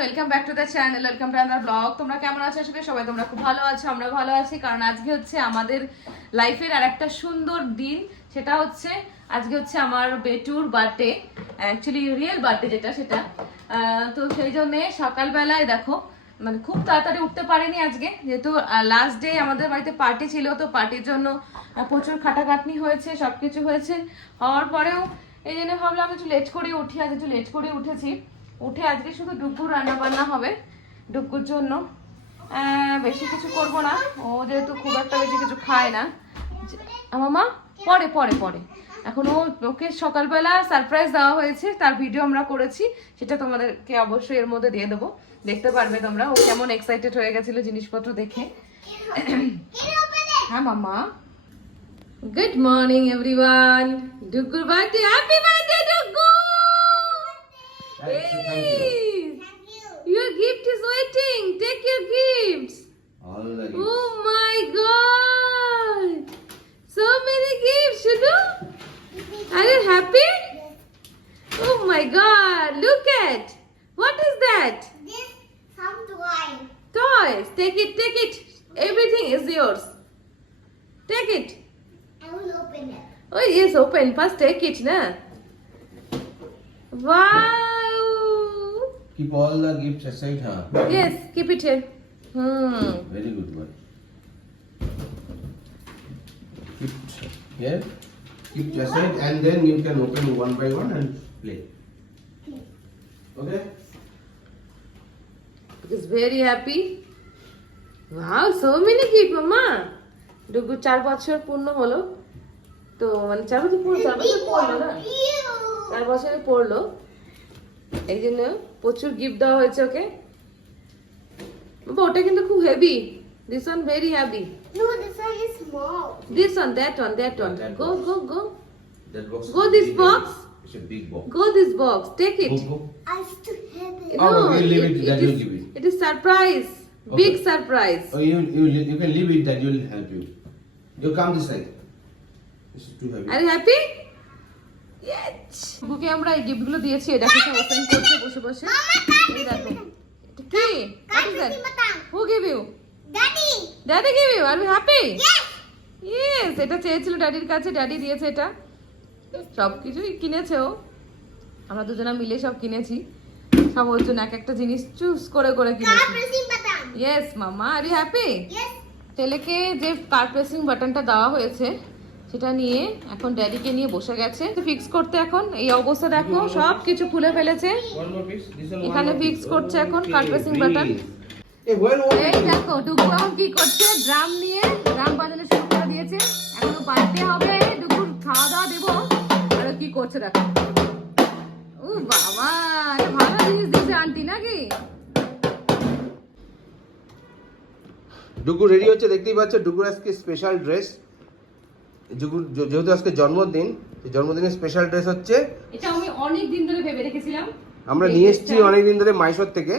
Welcome back to the channel, welcome to another blog. তোমরা কেমন আছো? আশা করি সবাই তোমরা খুব ভালো আছো। আমরা ভালো আছি কারণ আজকে হচ্ছে আমাদের লাইফের আর একটা সুন্দর দিন। সেটা হচ্ছে আজকে হচ্ছে আমার বেটুর বার্থডে, অ্যাকচুয়ালি রিয়েল বার্থডে যেটা সেটা। তো সেই জন্যে সকালবেলায় দেখো মানে খুব তাড়াতাড়ি উঠতে পারিনি আজকে, যেহেতু লাস্ট ডে আমাদের বাড়িতে পার্টি ছিল। তো পার্টির জন্য প্রচুর খাটাখাটনি হয়েছে, সবকিছু হয়েছে। হওয়ার পরেও এই জন্য ভাবলাম একটু লেট করে উঠি। আজ একটু লেট করে উঠেছি। উঠে আজকে শুধু ডুগ্গুর রান্না বান্না হবে ডুগ্গুর জন্য, বেশি কিছু করব না। ও যেহেতু খুব একটা বেশি কিছু খায় না। মামা পরে পরে পরে এখন ওকে সকালবেলা সারপ্রাইজ দেওয়া হয়েছে, তার ভিডিও আমরা করেছি, সেটা তোমাদেরকে অবশ্যই এর মধ্যে দিয়ে দেবো, দেখতে পারবে তোমরা। ও কেমন এক্সাইটেড হয়ে গেছিল জিনিসপত্র দেখে। হ্যাঁ মামা। Good morning everyone. ডুগ্গুর birthday, happy birthday Duggu. Hey, your gift is waiting. Take your gifts. All the gifts. Oh my God! So many gifts, Shudu. Are you happy? Oh my God! Look at. What is that? This some toy. Toys. Take it. Take it. Everything is yours. Take it. I will open it. Oh yes, open. First take it, na. Wow. Keep all the gifts aside, huh? Yes, keep it here. Very good one. Keep here. Keep aside, and then you can open one by one and play. Okay? Is very happy. Wow, so many gifts, Mama. ডুগু 4 বছর পূর্ণ হলো, তো মানে 4 বছর পড়লো না, 4 বছরে পড়লো, এই জন্য প্রচুর গিফট দেওয়া হয়েছে ওকে। বাবা ওটা কিন্তু খুব heavy. This one very heavy. No, this one is small. This one, that one, that one. That go box. Go go That box. Go is this big. box. It's a big box. Go this box, take it. Go. I still have it. Oh, we'll leave it, that will give it. It is surprise, big surprise. Oh, you can leave it. That will help you. You come this side. This is too heavy. Are you happy? Yes. বুকে আমরা এই গিফটগুলো দিয়েছি, এটা কিছু open করতে বসে বসে। এই দেখো। এটা কি? What is that? Who gave you? Daddy. Daddy gave you. Are you happy? Yes. Yes, এটা চেয়েছিল ড্যাডির কাছে, ড্যাডি দিয়েছে এটা। সব কিছুই কিনেছে ও। আমরা দুজনা মিলে সব কিনেছি। সব ওর জন্য এক একটা জিনিস চুজ করে করে Car কিনেছি। pressing button. Yes, মামা। Are you happy? Yes. ছেলেকে যে কার প্রেসিং বাটনটা দেওয়া হয়েছে সেটা নিয়ে এখন ড্যাডিকে নিয়ে বসে গেছে ফিক্স করতে। এখন এই অবস্থা দেখো, সব কিছু খুলে ফেলেছে, One more piece. This one. এখানে ফিক্স করছে এখন কার প্রেসিং বাটন। Hey, where এই দেখো ডুগু এখন কি করছে, ড্রাম নিয়ে ড্রাম বাজানো শুরু করে দিয়েছে। এখনো বার্থডে হবে, ডুগুর খাওয়া দাওয়া দেবো, আর ও কি করছে দেখো। ও বাবা, এটা ভালো জিনিস দিয়েছে আন্টি নাকি? ডুগু রেডি হচ্ছে, দেখতেই পাচ্ছ। ডুগুর আজকে স্পেশাল ড্রেস। ডুগুর যেহেতু আজকে জন্মদিন, সেই জন্মদিনের স্পেশাল ড্রেস হচ্ছে। এটা আমি অনেক দিন ধরে ভেবে রেখেছিলাম, আমরা নিয়ে এসেছি অনেকদিন ধরে মাইশোর থেকে।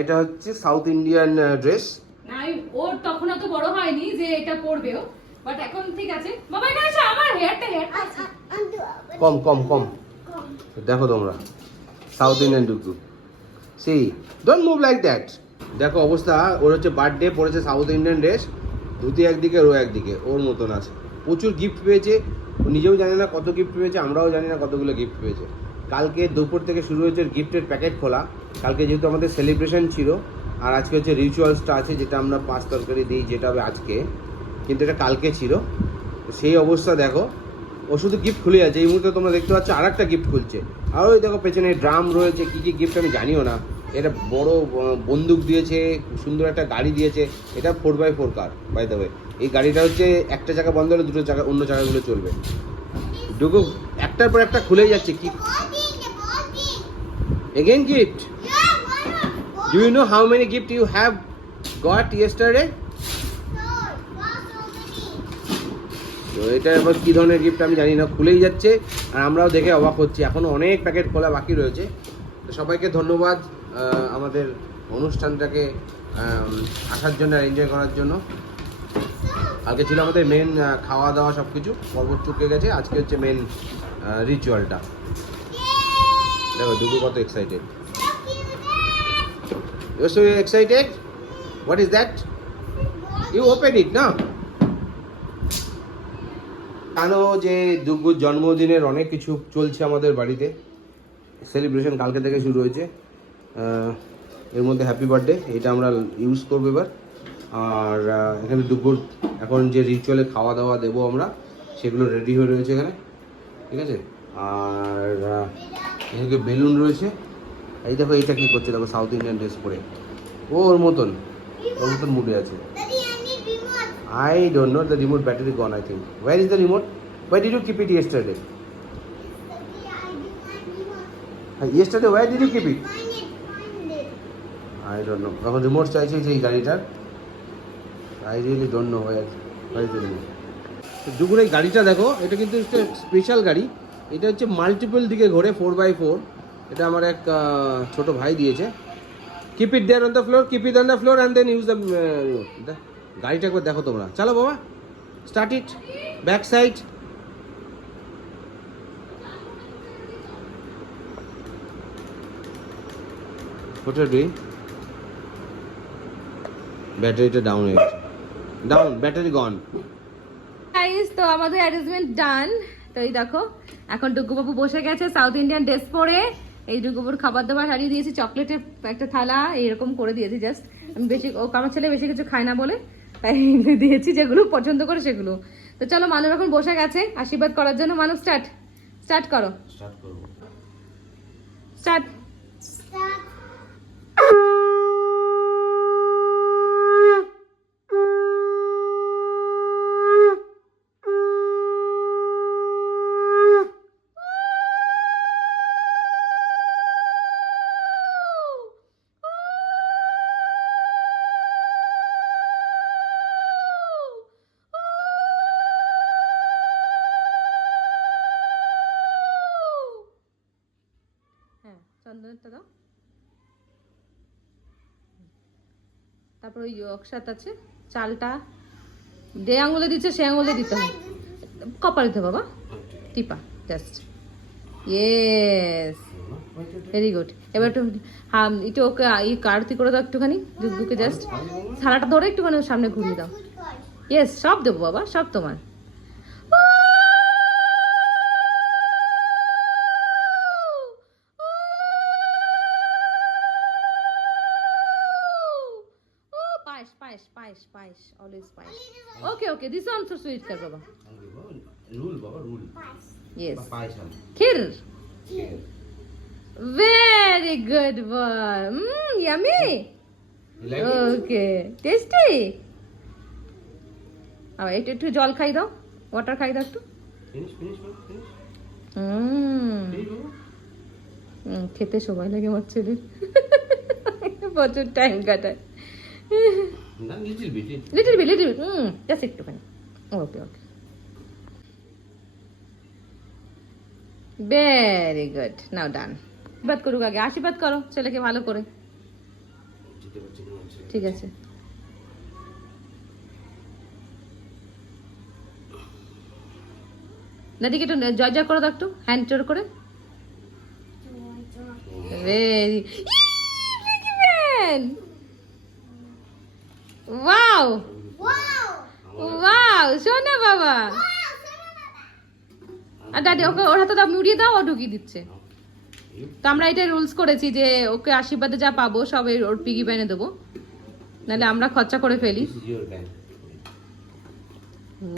এটা হচ্ছে সাউথ ইন্ডিয়ান ড্রেস। না ওর তখন এত বড় হয়নি যে এটা পরবেও, বাট এখন ঠিক আছে। বাবা এটা আছে আমার হেয়ারটা Undo. কম কম কম দেখো তোমরা, সাউথ ইন্ডিয়ান ডুগু। সেই ডোন্ট মুভ লাইক দ্যাট। দেখো অবস্থা, ওর হচ্ছে বার্থডে, পড়েছে সাউথ ইন্ডিয়ান ড্রেস, ধুতি একদিকে রো একদিকে, ওর মতন আছে। প্রচুর গিফট পেয়েছে, ও নিজেও জানে না কত গিফট পেয়েছে, আমরাও জানি না কতগুলো গিফট পেয়েছে। কালকে দুপুর থেকে শুরু হয়েছে গিফটের প্যাকেট খোলা। কালকে যেহেতু আমাদের সেলিব্রেশন ছিল, আর আজকে হচ্ছে রিচুয়ালসটা আছে, যেটা আমরা 5 তরকারি দিই, যেটা হবে আজকে, কিন্তু এটা কালকে ছিল। তো সেই অবস্থা দেখো, ও শুধু গিফট খুলে যাচ্ছে। এই মুহূর্তে তোমরা দেখতে পাচ্ছ আর একটা গিফট খুলছে, আর ওই দেখো পেছনে ড্রাম রয়েছে, কী কী গিফট আমি জানিও না। এটা বড় বন্দুক দিয়েছে, সুন্দর একটা গাড়ি দিয়েছে। এটা 4x4 car, by the way. এই গাড়িটা হচ্ছে একটা চাকা বন্ধ হলে দুটো চাকা, অন্য চাকাগুলো চলবে। ডুগু একটার পর একটা খুলেই যাচ্ছে। কি again gift? Yeah, one more. Do you know how many gift you have got yesterday? তো এটা এবার কী ধরনের গিফট আমি জানি না, খুলেই যাচ্ছে, আর আমরাও দেখে অবাক হচ্ছি। এখনও অনেক প্যাকেট খোলা বাকি রয়েছে। তো সবাইকে ধন্যবাদ আমাদের অনুষ্ঠানটাকে আসার জন্য, এনজয় করার জন্য। কালকে ছিল আমাদের মেন খাওয়া দাওয়া, সব কিছু পর্বত চুকে গেছে। আজকে হচ্ছে মেন রিচুয়ালটা। দেখো ডুগু কত excited. You're so excited? What is that? You open it, no? জানো যে দুগ্গুর জন্মদিনের অনেক কিছু চলছে আমাদের বাড়িতে, সেলিব্রেশন কালকে থেকে শুরু হয়েছে। এর মধ্যে হ্যাপি বার্থডে এটা আমরা ইউজ করবো এবার। আর এখানে দুগ্গুর এখন যে রিচুয়ালে খাওয়া দাওয়া দেবো আমরা, সেগুলো রেডি হয়ে রয়েছে এখানে, ঠিক আছে। আর এদিকে বেলুন রয়েছে। এই দেখো এইটা কী করছে, দেখো সাউথ ইন্ডিয়ান ড্রেস পরে, ওর মতন মুডে আছে। Daddy, I need remote. I don't know, the remote battery gone, I think. Where is the remote? Where did you keep it yesterday? Daddy, I do want remote. Yesterday, where did you keep it? Find it. I don't know. এখন remote চাইছে যে এই গাড়িটার। I really don't know where is the remote. তো দুপুরে এই গাড়িটা দেখো, এটা কিন্তু একটা স্পেশাল গাড়ি। এটা হচ্ছে মাল্টিপল দিকে ঘোরে, 4x4। এটা আমার এক ছোট ভাই দিয়েছে। Keep it there on the floor, keep it on the floor and then use the গাড়িটা একবার দেখো তোমরা। চলো বাবা, start it, back side. What are you doing? ব্যাটারিটা ডাউন হয়ে গেছে, ডাউন, ব্যাটারি গন। গাইস, তো আমাদের অ্যারেঞ্জমেন্ট ডান। তো এই দেখো এখন ডুগুবাবু বসে গেছে সাউথ ইন্ডিয়ান ড্রেস পরে। এই ডুগুবুর খাবার দাবার হারিয়ে দিয়েছি, চকলেটের একটা থালা এরকম করে দিয়েছি। জাস্ট আমি বেশি, ও আমার ছেলে বেশি কিছু খায় না বলে তাই দিয়েছি, যেগুলো পছন্দ করে সেগুলো। তো চলো, মানুষ এখন বসে গেছে আশীর্বাদ করার জন্য। মানুষ স্টার্ট করো, স্টার্ট করব। স্টার্ট। Start. হ্যাঁ, চন্দনেরটা দাও। তারপর ওই অকশাত আছে, চালটা যে আঙুলে দিচ্ছে সে আঙুলে দিতে হয়, কপালে দিতে বাবা, টিপা জাস্ট। Yes, very good. এবার একটু একটু ওকে এই কারতি করে দাও একটুখানি, দুধুকে জাস্ট থালাটা ধরে একটুখানি ওর সামনে ঘুরিয়ে দাও। Good card. ইয়েস, সব দেবো বাবা, সব তোমার। পায়েস, অলওয়েজ পায়েস। Okay, this one so sweet কর বাবা। রুল বাবা, রুল। ইয়েস, পায়েস। ক্ষীর। Very good one. Yummy. Okay. Tasty. আবার একটু জল খাই দাও, ওয়াটার খাই দাও একটু। খেতে সময় লাগে আমার ছেলের, প্রচুর টাইম কাটায়। লিটল বিট, জাস্ট একটুখানি। ওকে। ভেরি গুড, নাও ডান। আশীর্বাদ করুক আগে, আশীর্বাদ করো ছেলেকে ভালো করে। ঠিক আছে। দাদিকে একটু জয় জয় করে দাও একটু, হ্যান্ড জোর করে। ভেরি, ওয়াও ওয়াও, শোনা বাবা। আর দাদি ওকে ওর হাতে দাও, মুড়িয়ে দাও, ও ঢুকিয়ে দিচ্ছে। তো আমরা এটা রুলস করেছি যে ওকে আশীর্বাদে যা পাবো সব ওর পিগি ব্যানে দেবো, নাহলে আমরা খরচা করে ফেলি।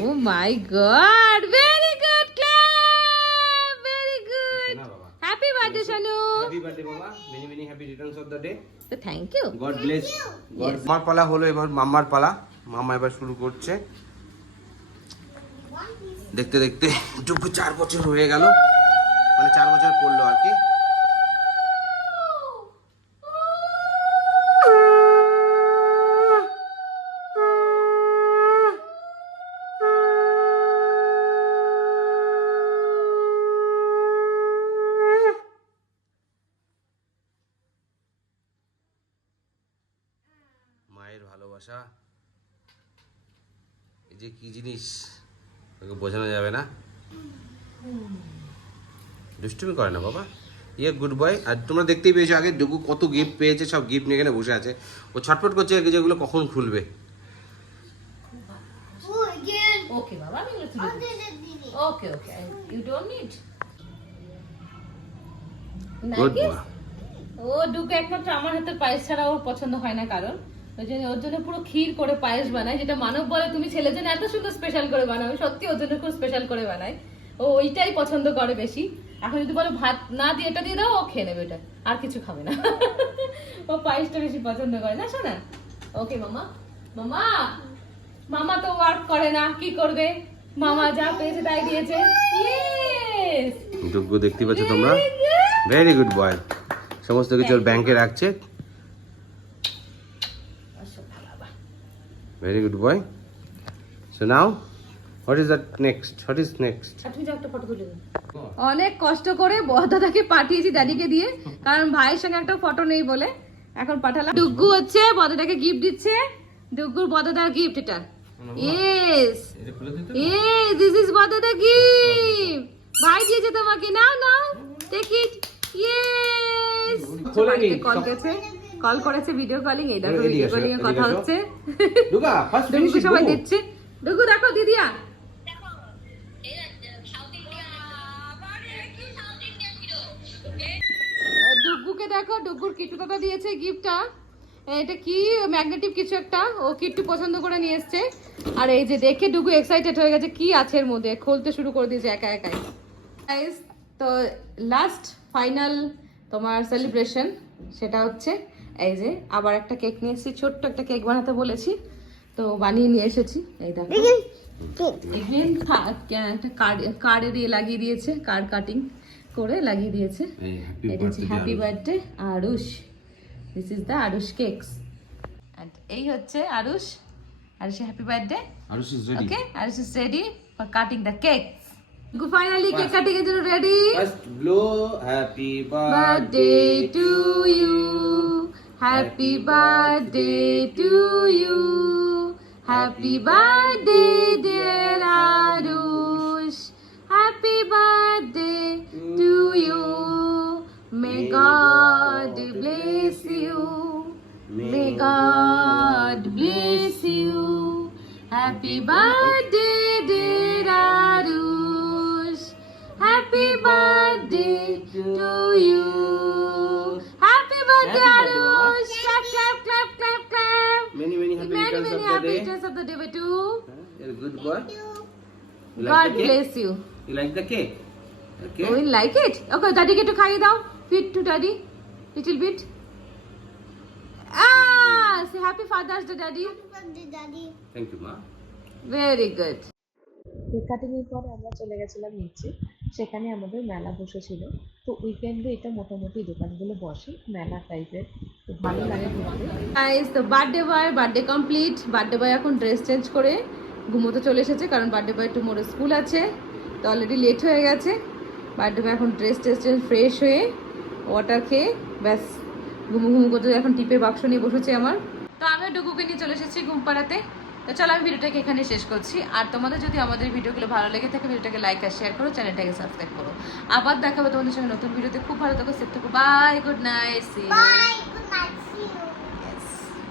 Oh my God, very good, clap, very good. Happy birthday Sonu. Happy birthday বাবা, many many happy returns of the day. তো থ্যাংক ইউ, গড ব্লেস। মামার পালা হলো, এবার মাম্মার পালা। মামা এবার শুরু করছে। দেখতে দেখতে টুকু 4 বছর হয়ে গেল, মানে 4 বছর পড়লো আর কি। মায়ের ভালোবাসা এই যে কি জিনিস, ওকে বোঝানো যাবে না। দুষ্টুমি করে না বাবা, ইয়ে গুড বয়। আর তোমরা দেখতেই পেয়েছো আগে ডুগু কত গিফট পেয়েছে, সব গিফট নিয়ে এখানে বসে আছে। ও ছটফট করছে আর কি যেগুলো কখন খুলবে। Oh, again. ওকে বাবা, আমি এগুলো তুলে Oh, দিই। Didi. Okay okay, you don't need. Good boy. ও ডুগু একমাত্র আমার হাতের পায়েস ছাড়া ওর পছন্দ হয় না, কারণ ওই জন্য ওর জন্য পুরো ক্ষীর করে পায়েস বানায়, যেটা মানব বলে তুমি ছেলের জন্য এত সুন্দর স্পেশাল করে বানাও, আমি সত্যি ওর জন্য খুব স্পেশাল করে বানাই। ও ওইটাই পছন্দ করে বেশি। এখন যদি বলো ভাত না দিয়ে এটা দিয়ে দাও, ও খেয়ে নেবে এটা, আর কিছু খাবে না। ও পায়েসটা বেশি পছন্দ করে না শোনা। ওকে মামা, মামা মামা তো ওয়ার্ক করে না, কি করবে, মামা যা পেয়েছে তাই দিয়েছে। Yes! ডুগু দেখতে পাচ্ছ তোমরা, ভেরি গুড বয়। সমস্ত কিছু ওর ব্যাংকে রাখছে। Very good boy. So now what is that next, what is next? অনেক কষ্ট করে বদাদাকে পাঠিয়েছি ড্যাডিকে দিয়ে, কারণ ভাইয়ের সঙ্গে একটা ফটো নেই বলে এখন পাঠালাম। ডুগু হচ্ছে বদাদাকে গিফট দিচ্ছে, ডুগুর বদাদার গিফট এটা। ইয়েস ইয়েস, দিস ইজ বদাদা গিফট, ভাই দিয়েছে তোমাকে, now now, take it. Yes, call করেছে ভিডিও কলিং, এই দেখো ভিডিও কলিং এ কথা হচ্ছে। ডুগা ফার্স্ট ডুগুকে সবাই দিচ্ছে, ডুগু দেখো দিদিয়া। ডুগুকে দেখো, ডুগুর কিট্টু দাদা দিয়েছে গিফটটা। এটা কি ম্যাগনেটিক কিছু একটা, ও কিট্টু পছন্দ করে নিয়ে এসছে। আর এই যে দেখে ডুগু এক্সাইটেড হয়ে গেছে, কি আছে এর মধ্যে, খুলতে শুরু করে দিয়েছে একা একাই। Guys, তো লাস্ট ফাইনাল তোমার সেলিব্রেশন সেটা হচ্ছে এই যে আবার একটা কেক নিয়ে এসেছি, ছোট্ট একটা কেক বানাতে বলেছি, তো বানিয়ে নিয়ে এসেছি। এই দেখো এগেন একটা কার্ডে দিয়ে লাগিয়ে দিয়েছে, কার্ড কাটিং করে লাগিয়ে দিয়েছে। এটা হচ্ছে happy birthday Aarush, this is the Aarush cakes. And এই হচ্ছে Aarush, Aarush happy birthday. Aarush is ready. Okay, Aarush is ready for cutting the cakes. Go finally cake cutting এর জন্য রেডি। First blow happy Birthday to you, happy birthday to you, happy birthday dear Arush, happy birthday to you, may God bless you, may God bless you, happy birthday dear Arush, happy birthday to you, happy birthday Arush, clap clap clap clap clap, Many happy many returns of many the happy day. returns of the day to You're a good boy. You God like the cake? bless you. You like the cake? Okay. You will like it? Okay, daddy get to খাইয়ে দাও, feed to daddy little bit. Say happy Father's Day daddy. Birthday, Daddy. Thank you, ma. Very good. Cake cutting এর পরে আমরা চলে গেছিলাম নিচে, সেখানে আমাদের মেলা বসেছিল। তো উইকেন্ডে এটা মোটামুটি দোকানগুলো বসে মেলা টাইপের, তো ভালো লাগে ঘুরতে। গাইস, তো বার্থডে কমপ্লিট। বার্থডে বয় এখন ড্রেস চেঞ্জ করে ঘুমোতে চলে এসেছে, কারণ বার্থডে বয় টুমোরো স্কুল আছে, তো অলরেডি লেট হয়ে গেছে। বার্থডে বয় এখন ড্রেস চেঞ্জ ফ্রেশ হয়ে ওয়াটার খেয়ে ব্যাস ঘুমু করতে এখন টিপের বাক্স নিয়ে বসেছে আমার। তো আমি ডুগুকে নিয়ে চলে এসেছি ঘুম পাড়াতে। তো চলো আমি ভিডিওটাকে এখানে শেষ করছি। আর তোমাদের যদি আমাদের ভিডিওগুলো ভালো লেগে থাকে, ভিডিওটাকে লাইক আর শেয়ার করো, চ্যানেলটাকে সাবস্ক্রাইব করো। আবার দেখাবো তোমাদের সঙ্গে নতুন ভিডিওতে। খুব ভালো থাকো, সেফ থাকো, bye, good night, see you. Bye. Good night. See you.